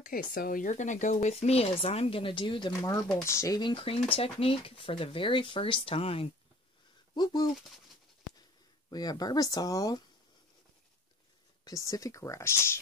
Okay, so you're going to go with me as I'm going to do the marble shaving cream technique for the very first time. Whoop whoop. We got Barbasol, Pacific Rush.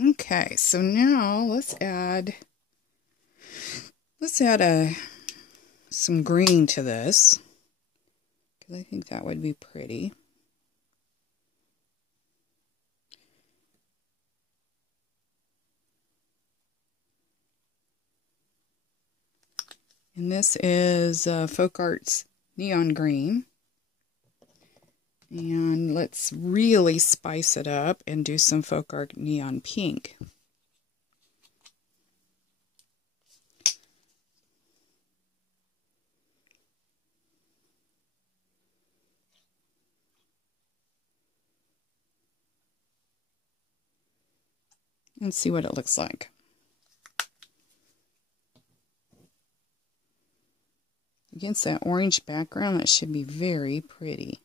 Okay, so now let's add some green to this, because I think that would be pretty. And this is Folk Arts Neon Green. And let's really spice it up and do some Folk Art Neon Pink. And see what it looks like. Against that orange background, that should be very pretty.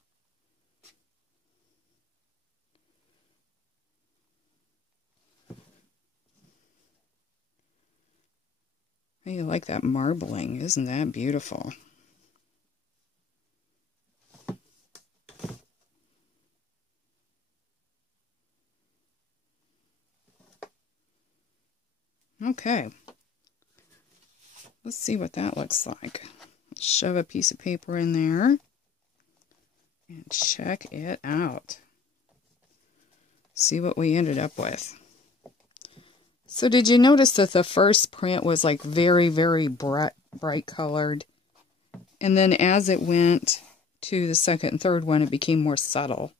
I like that marbling. Isn't that beautiful? Okay. Let's see what that looks like. Shove a piece of paper in there and check it out. See what we ended up with. So did you notice that the first print was like very, very bright colored? And then as it went to the second and third one, it became more subtle.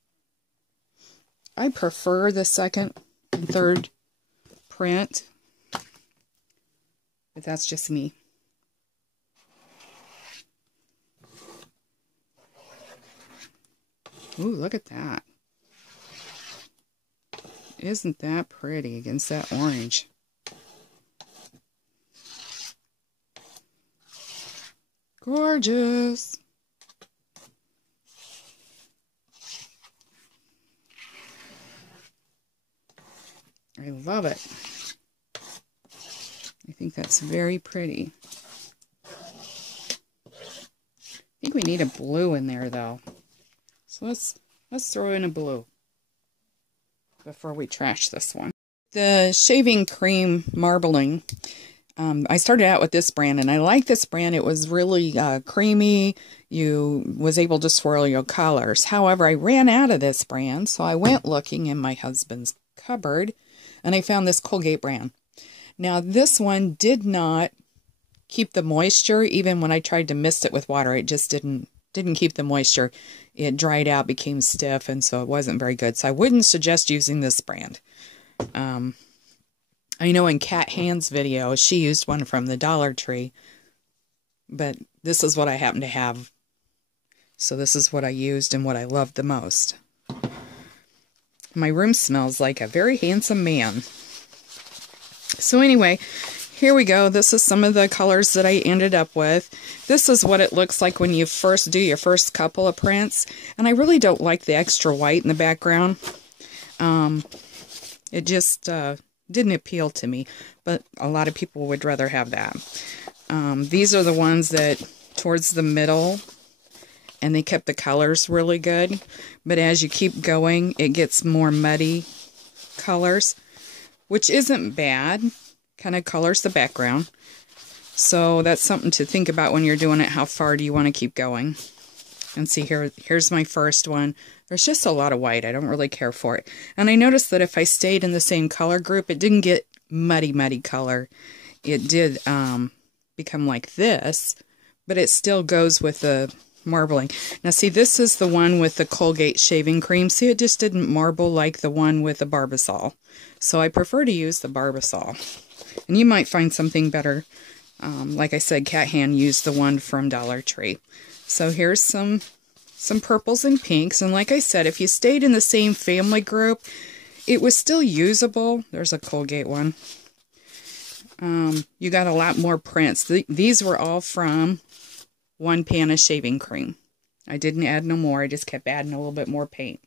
I prefer the second and third print, but that's just me. Ooh, look at that. Isn't that pretty against that orange? Gorgeous. I love it. I think that's very pretty. I think we need a blue in there though. So let's throw in a blue before we trash this one. The shaving cream marbling, I started out with this brand, and I like this brand. It was really creamy. You was able to swirl your colors. However, I ran out of this brand, so I went looking in my husband's cupboard, and I found this Colgate brand. Now, this one did not keep the moisture. Even when I tried to mist it with water, it just didn't keep the moisture. It dried out, became stiff, and so it wasn't very good. So I wouldn't suggest using this brand. I know in Kat Hand's video, she used one from the Dollar Tree, but this is what I happen to have. So this is what I used and what I loved the most. My room smells like a very handsome man. So anyway, here we go. This is some of the colors that I ended up with. This is what it looks like when you first do your first couple of prints. And I really don't like the extra white in the background. It just didn't appeal to me. But a lot of people would rather have that. These are the ones that towards the middle. And they kept the colors really good. But as you keep going, it gets more muddy colors. Which isn't bad. Kind of colors the background. So that's something to think about when you're doing it. How far do you want to keep going? And see here's my first one. There's just a lot of white. I don't really care for it. And I noticed that if I stayed in the same color group, it didn't get muddy color. It did become like this, but it still goes with the marbling. Now see, this is the one with the Colgate shaving cream. See, it just didn't marble like the one with the Barbasol. So I prefer to use the Barbasol. And you might find something better. Like I said, Kat Hand used the one from Dollar Tree. So here's some purples and pinks. And like I said, if you stayed in the same family group, it was still usable. There's a Colgate one. You got a lot more prints. These were all from one pan of shaving cream. I didn't add no more. I just kept adding a little bit more paint.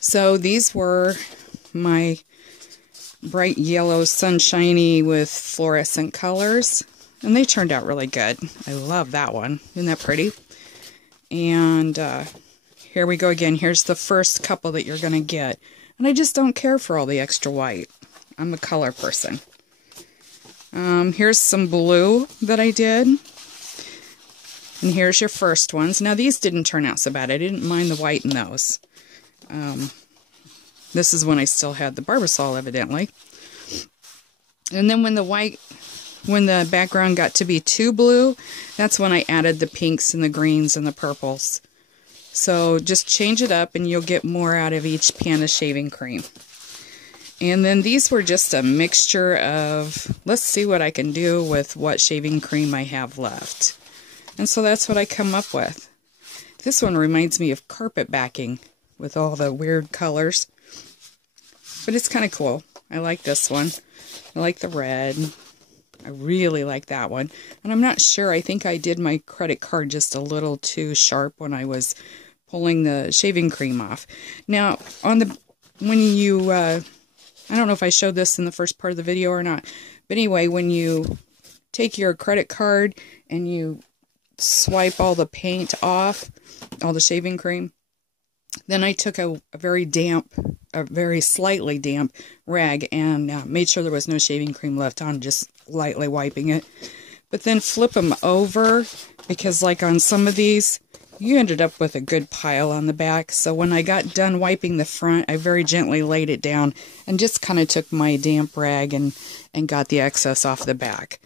So these were my bright yellow sunshiny with fluorescent colors, and they turned out really good. I love that one. Isn't that pretty? And here we go again. Here's the first couple that you're going to get. And I just don't care for all the extra white. I'm a color person. Here's some blue that I did. And here's your first ones. Now these didn't turn out so bad. I didn't mind the white in those. This is when I still had the Barbasol, evidently. And then when the background got to be too blue, that's when I added the pinks and the greens and the purples. So just change it up and you'll get more out of each pan of shaving cream. And then these were just a mixture of, let's see what I can do with what shaving cream I have left. And so that's what I come up with. This one reminds me of carpet backing with all the weird colors. But it's kind of cool. I like this one. I like the red. I really like that one. And I'm not sure. I think I did my credit card just a little too sharp when I was pulling the shaving cream off. Now, when you, I don't know if I showed this in the first part of the video or not. But anyway, when you take your credit card and you swipe all the paint off, all the shaving cream, then I took a very slightly damp rag and made sure there was no shaving cream left on, just lightly wiping it. But then flip them over, because like on some of these, you ended up with a good pile on the back. So when I got done wiping the front, I very gently laid it down and just kind of took my damp rag and got the excess off the back.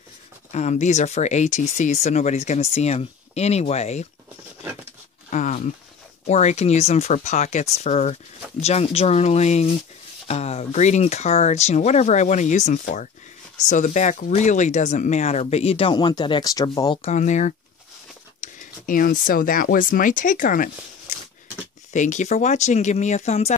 These are for ATCs, so nobody's going to see them anyway. Or I can use them for pockets for junk journaling, greeting cards, you know, whatever I want to use them for. So the back really doesn't matter, but you don't want that extra bulk on there. And so that was my take on it. Thank you for watching. Give me a thumbs up.